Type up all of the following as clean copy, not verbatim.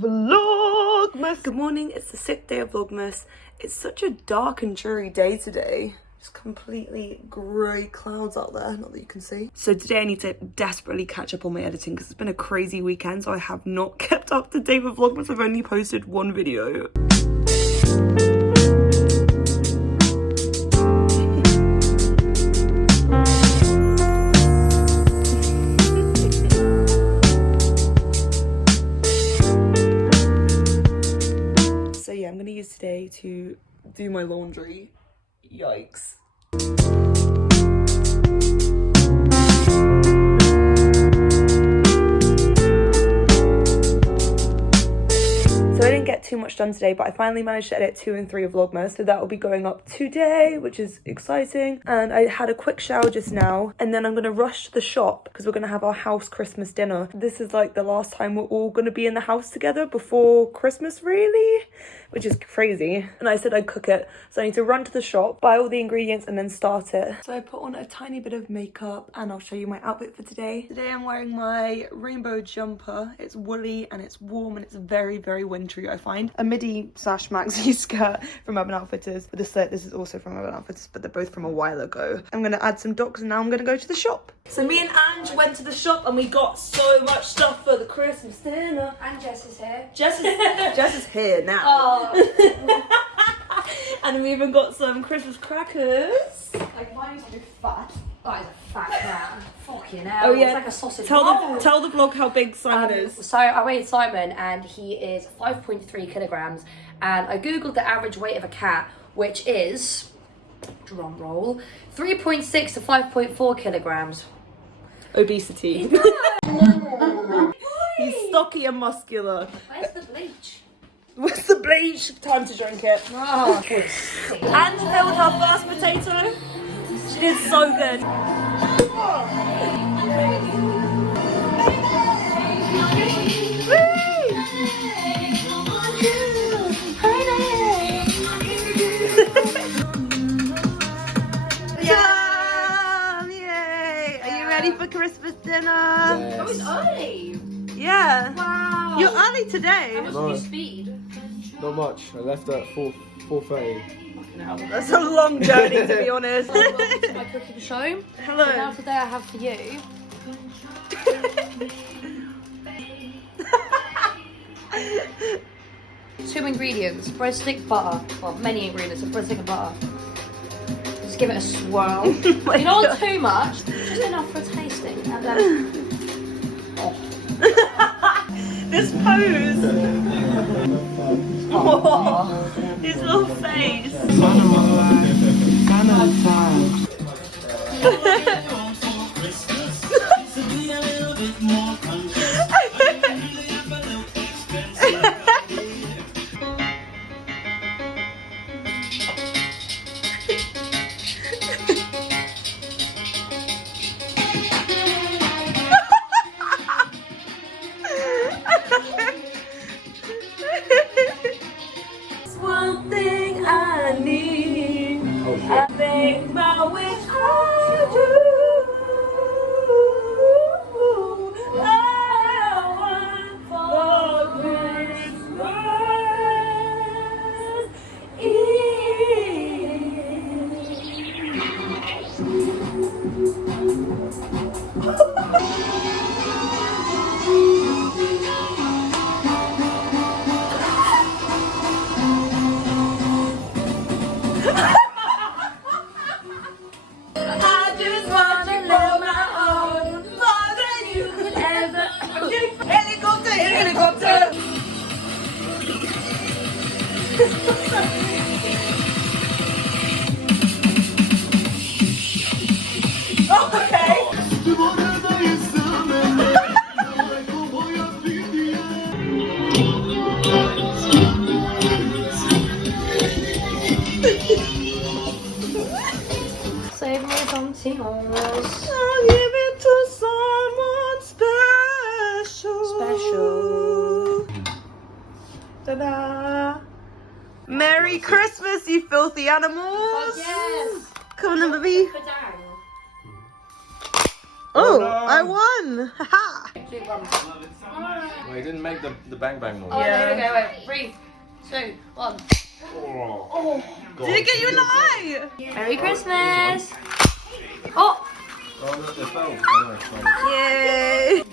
Vlogmas! Good morning, it's the 6th day of Vlogmas. It's such a dark and dreary day today. Just completely grey clouds out there, not that you can see. So today I need to desperately catch up on my editing because it's been a crazy weekend, so I have not kept up to date with Vlogmas. I've only posted one video. So yeah, I'm gonna use today to do my laundry. Yikes. So I didn't get too much done today, but I finally managed to edit 2 and 3 of Vlogmas, so that will be going up today, which is exciting. And I had a quick shower just now, and then I'm gonna rush to the shop because we're gonna have our house Christmas dinner. This is like the last time we're all gonna be in the house together before Christmas, really, which is crazy. And I said I'd cook it, so I need to run to the shop, buy all the ingredients, and then start it. So I put on a tiny bit of makeup, and I'll show you my outfit for today. Today I'm wearing my rainbow jumper. It's woolly and it's warm and it's very, very wintry, I find. A midi / maxi skirt from Urban Outfitters. But this is also from Urban Outfitters, but they're both from a while ago. I'm gonna add some docs and now I'm gonna go to the shop. So me and Ange went to the shop and we got so much stuff for the Christmas dinner. And Jess is here. Jess is here now. Oh. And we even got some Christmas crackers. Like, mine used to be fat. That is a fat cat. Fucking hell. Oh yeah. It's like a sausage. Tell the vlog how big Simon is. So I weighed Simon and he is 5.3 kilograms. And I googled the average weight of a cat, which is, drum roll, 3.6 to 5.4 kilograms. Obesity. He's stocky and muscular. Where's the bleach? What's the bleach? Time to drink it. Oh, And peeled her first potato. She did so good. Yay! Are you ready for Christmas dinner? Yes. Oh, it's early. Yeah. Wow. You're early today. How much No. did you speed? Not much. I left at 4:30. That's a long journey, to be honest. Welcome to my cooking show. Hello. So now today I have for you. Two ingredients: breadstick butter. Well, many ingredients of breadstick and butter. Just give it a swirl. You don't want too much, just enough for a tasting. And then. This pose. Oh, his little face. One thing I need, I think my wish I do. I want for Christmas I just want you for my own, more than you could ever. Helicopter, helicopter. Okay. Save me from tears. I'll give it to someone special. Ta-da! Merry Christmas, you filthy animals! Yes. Come on, baby. Put down. Oh, I won! Haha! 2, 1. Well, he didn't make the bang bang noise. Oh, here we go. Wait. 3, 2, 1. Oh. God. Did it get you in the eye? Merry Christmas! Oh! Oh, look, they fell. Oh, no, it's fine. Yay!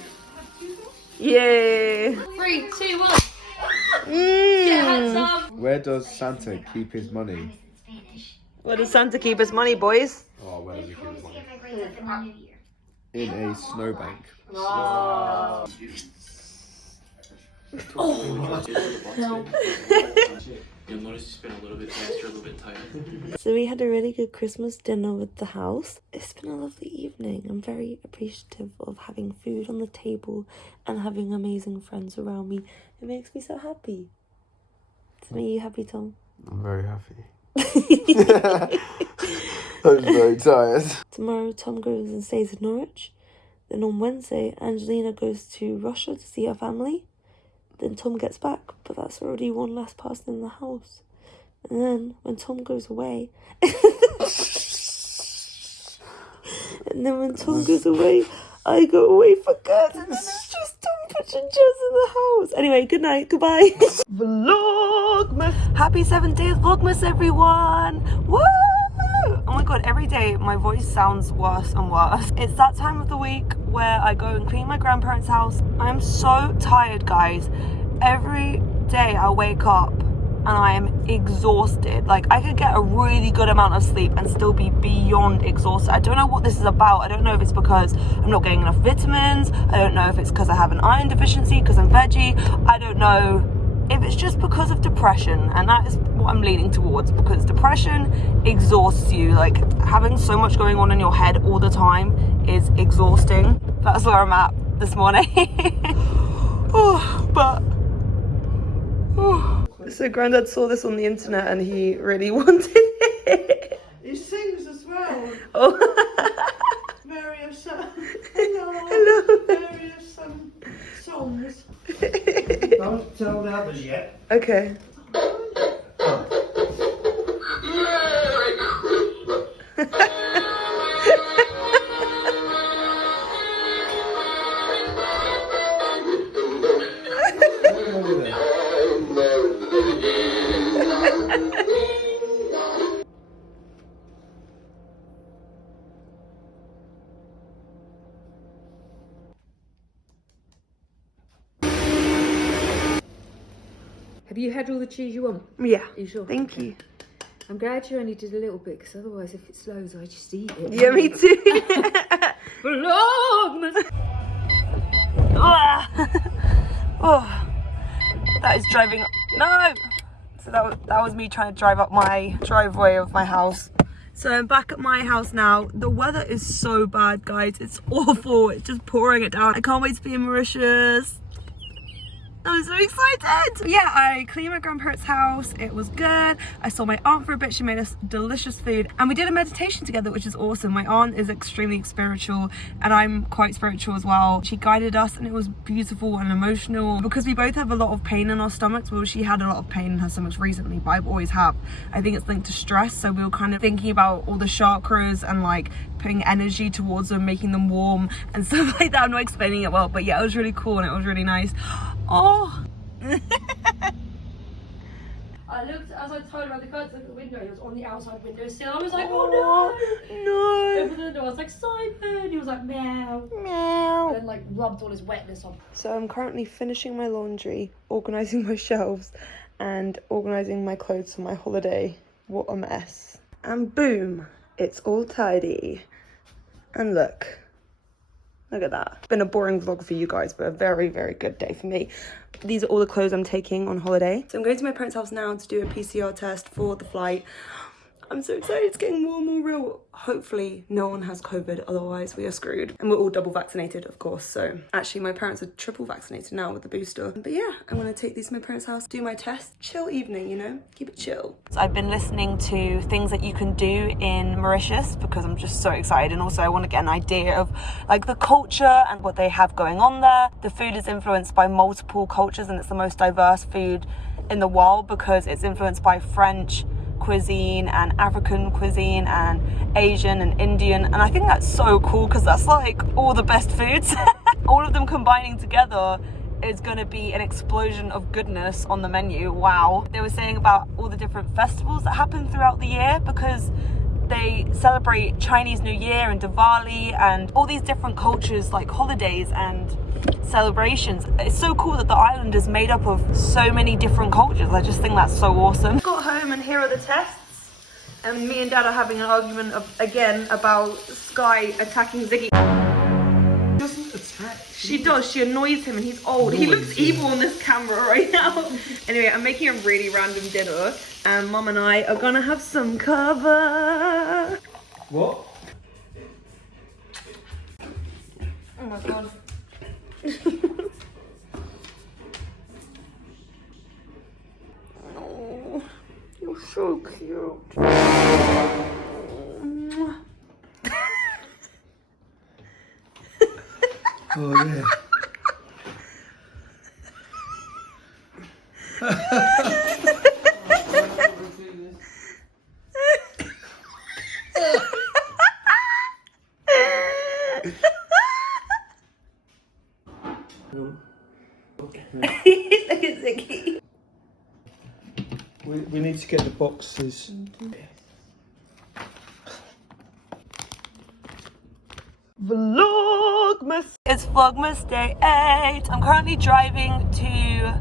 Yay! 3, 2, 1. Get handsome. Where does Santa keep his money? Where does Santa keep his money, boys? Oh, where does he keep his money? In a snowbank. Oh. You'll notice it's been a little bit faster, a little bit tighter. So we had a really good Christmas dinner with the house. It's been a lovely evening. I'm very appreciative of having food on the table and having amazing friends around me. It makes me so happy. Are you happy, Tom? I'm very happy. I'm very tired. Tomorrow Tom goes and stays in Norwich. Then on Wednesday, Angelina goes to Russia to see her family. Then Tom gets back, but that's already one less person in the house. And then when Tom goes away, I go away for good, and then it's just Tom pushing chairs in the house. Anyway, good night, goodbye. Vlogmas! Happy 7 days Vlogmas, everyone! Woo! Oh my god, every day my voice sounds worse and worse. It's that time of the week where I go and clean my grandparents' house. I'm so tired, guys. Every day I wake up and I am exhausted. Like, I could get a really good amount of sleep and still be beyond exhausted. I don't know what this is about. I don't know if it's because I'm not getting enough vitamins. I don't know if it's because I have an iron deficiency because I'm veggie. I don't know if it's just because of depression, and that is what I'm leaning towards, because depression exhausts you. Like, having so much going on in your head all the time is exhausting. That's where I'm at this morning. So Grandad saw this on the internet and he really wanted it. He sings as well. Oh. Various hello. Hello. Various songs. Don't tell the others yet. Okay. Have you had all the cheese you want? Yeah. Are you sure? Thank you. I'm glad you only did a little bit, because otherwise if it slows I just eat it. Yeah, me too. VLOGMAS! Oh, that is driving. No. So that was me trying to drive up my driveway of my house. So I'm back at my house now. The weather is so bad, guys. It's awful. It's just pouring it down. I can't wait to be in Mauritius. I'm so excited. Yeah, I cleaned my grandparents' house. It was good. I saw my aunt for a bit. She made us delicious food and we did a meditation together, which is awesome. My aunt is extremely spiritual and I'm quite spiritual as well. She guided us and it was beautiful and emotional because we both have a lot of pain in our stomachs. Well, she had a lot of pain in her stomachs recently, but I've always have. I think it's linked to stress. So we were kind of thinking about all the chakras and like putting energy towards them, making them warm and stuff like that. I'm not explaining it well, but yeah, it was really cool and it was really nice. Oh. I looked, as I turned around the curtain, looked at the window, he was on the outside window sill. I was like, oh no! Opened the door, I was like, Simon! He was like, meow. Meow. And then like rubbed all his wetness on. So I'm currently finishing my laundry, organising my shelves and organising my clothes for my holiday. What a mess. And boom, it's all tidy. And look at that. It's been a boring vlog for you guys, but a very, very good day for me. These are all the clothes I'm taking on holiday. So I'm going to my parents' house now to do a PCR test for the flight. I'm so excited, it's getting more and more real. Hopefully no one has COVID, otherwise we are screwed. And we're all double vaccinated, of course. So actually my parents are triple vaccinated now with the booster. But yeah, I'm gonna take these to my parents' house, do my test, chill evening, you know, keep it chill. So I've been listening to things that you can do in Mauritius because I'm just so excited. And also I want to get an idea of like the culture and what they have going on there. The food is influenced by multiple cultures and it's the most diverse food in the world because it's influenced by French, cuisine and African cuisine and Asian and Indian, and I think that's so cool because that's like all the best foods. All of them combining together is going to be an explosion of goodness on the menu. Wow. They were saying about all the different festivals that happen throughout the year, because they celebrate Chinese New Year and Diwali and all these different cultures, like holidays and celebrations. It's so cool that the island is made up of so many different cultures. I just think that's so awesome. Got home and here are the tests, and me and Dad are having an argument again about Sky attacking Ziggy. Doesn't attack. She does, she annoys him and he's old. He looks evil on this camera right now. Anyway, I'm making a really random dinner and Mum and I are gonna have some cover. What? Oh my god. Oh, you're so cute. Oh yeah. Look at Ziggy. We need to get the boxes. Vlogmas. It's Vlogmas day 8. I'm currently driving to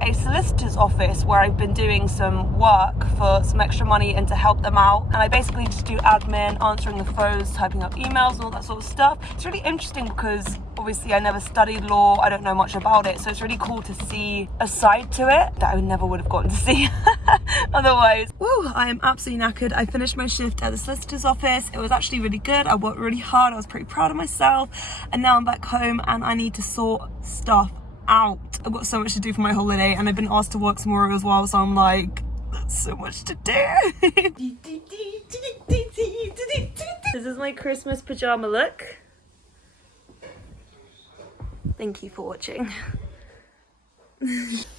a solicitor's office where I've been doing some work for some extra money and to help them out, and I basically just do admin, answering the phones, typing up emails and all that sort of stuff. It's really interesting because obviously I never studied law, I don't know much about it, so it's really cool to see a side to it that I never would have gotten to see otherwise. Woo, I am absolutely knackered. I finished my shift at the solicitor's office. It was actually really good. I worked really hard. I was pretty proud of myself, and now I'm back home and I need to sort stuff out. I've got so much to do for my holiday and I've been asked to work tomorrow as well, so I'm like, that's so much to do. This is my Christmas pajama look. Thank you for watching.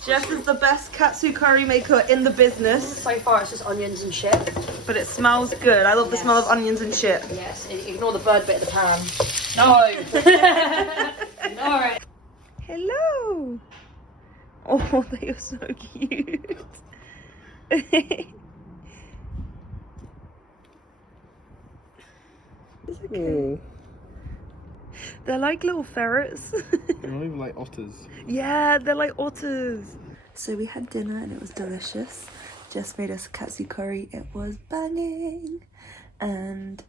Jess is the best katsu curry maker in the business. So far it's just onions and shit. But it smells good. I love the smell of onions and shit. Yes, ignore the bird bit of the pan. No! Alright. Hello! Oh, they are so cute. It's okay. They're like little ferrets. They're not even like otters. Yeah, they're like otters. So we had dinner and it was delicious. Just made us katsu curry. It was banging. And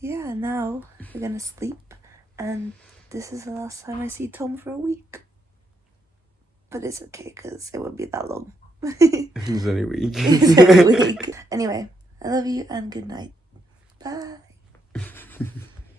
yeah, now we're gonna sleep. And this is the last time I see Tom for a week. But it's okay because it won't be that long. It's only a week. It's only a week. Anyway, I love you and good night. Bye.